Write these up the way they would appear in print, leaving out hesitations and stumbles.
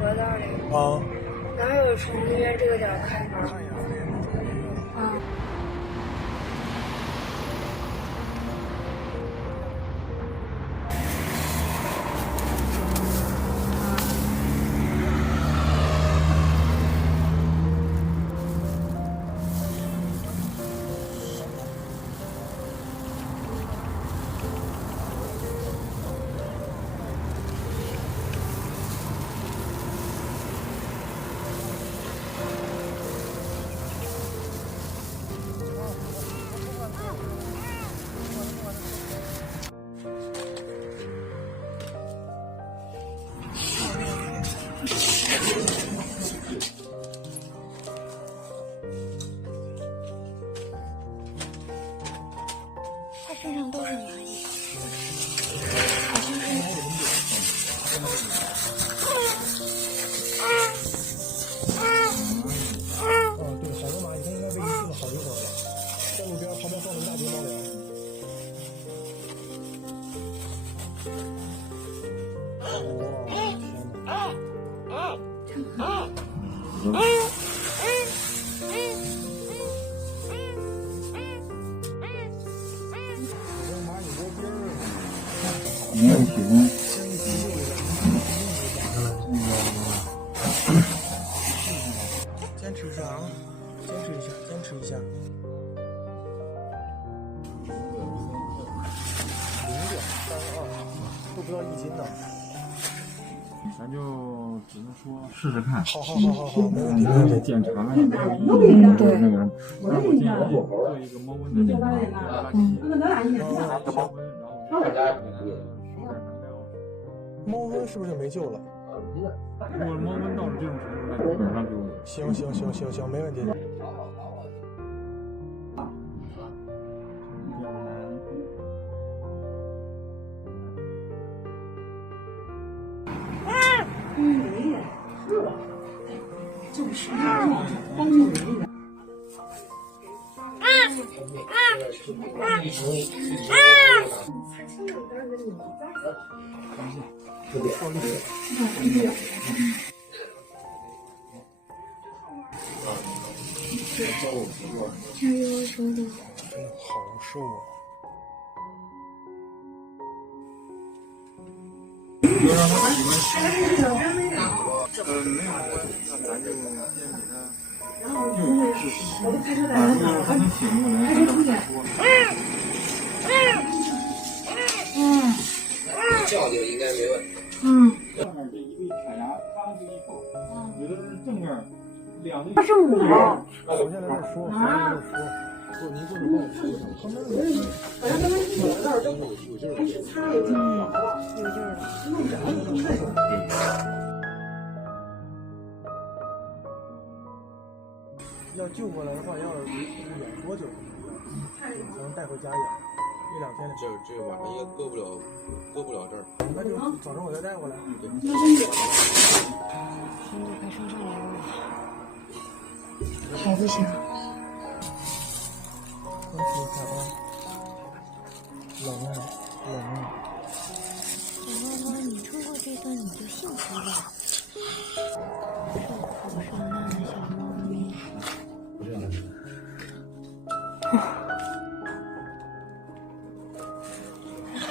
河道里。啊，哪有宠物医院这个点开门？看一眼。啊。它身上都是蚂蚁，好像是。对，好多蚂蚁，它应该被遗弃了好一会儿了。在路边旁边放了一大叠猫粮。没有喜欢。坚持一下啊，坚持一下，坚持一下。0.32，都不到1斤呢。咱就只能说试试看。好，没问题。得检查呀，没有意义。对。那个，但是我建议做一个猫瘟的检查，猫瘟，然后猫瘟是不是就没救了？如果猫瘟到了这种程度，那基本上就行，没问题。就是帮助人员。加油，兄弟！好瘦啊！就让他体温没有关系，那咱就先给他救治，如果他能醒过来，咱再说。叫就应该没问题。上面这一对犬牙刚进一口，有的是正面2对。它是母。我现在在说，您坐着帮我扶一下，他们反正他们一走道都还是擦了一下，有劲儿了。弄着了。要救过来的话，要养多久才能带回家养？1-2天的。这晚上也搁不了这儿。那就早上我再带过来。心都快升上来了。孩子行。冷啊！小猫猫，你撑过这段你就幸福了。受苦受难的小猫咪。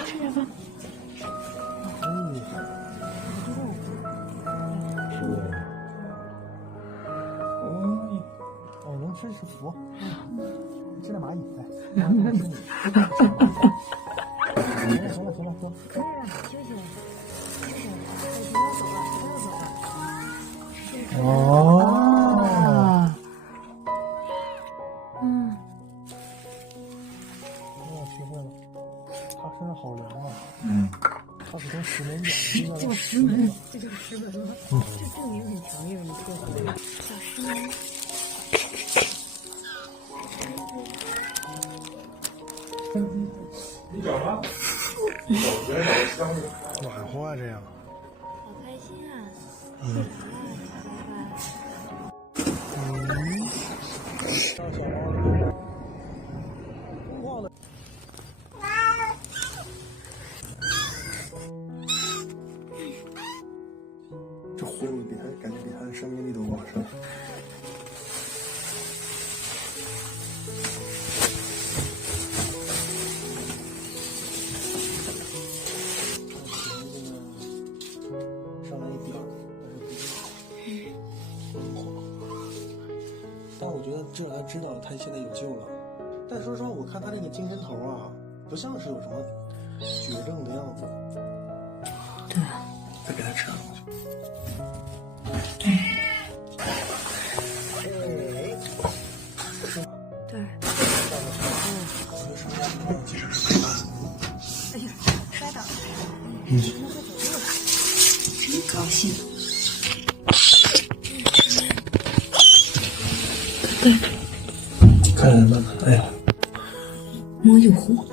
吃点饭。能吃是福。吃点蚂蚁，来，吃你。行了，休息了。哦。学会了。他身上好凉啊。他是从石门养的。叫石门，这就是石门了。这证明很强硬，你说小石门。你找吧。暖和啊，这样。好开心啊！让小猫忘了。这葫芦感觉比他的生命力都旺盛。上来一点儿，但是不疯狂。但我觉得至少他知道他现在有救了。但说实话，我看他这个精神头啊，不像是有什么绝症的样子。对啊，再给他吃点东西。是吧？对。我觉得什么样的其实哎呀，摔倒了。嗯。真高兴。对。看什么？哎呀，摸就糊。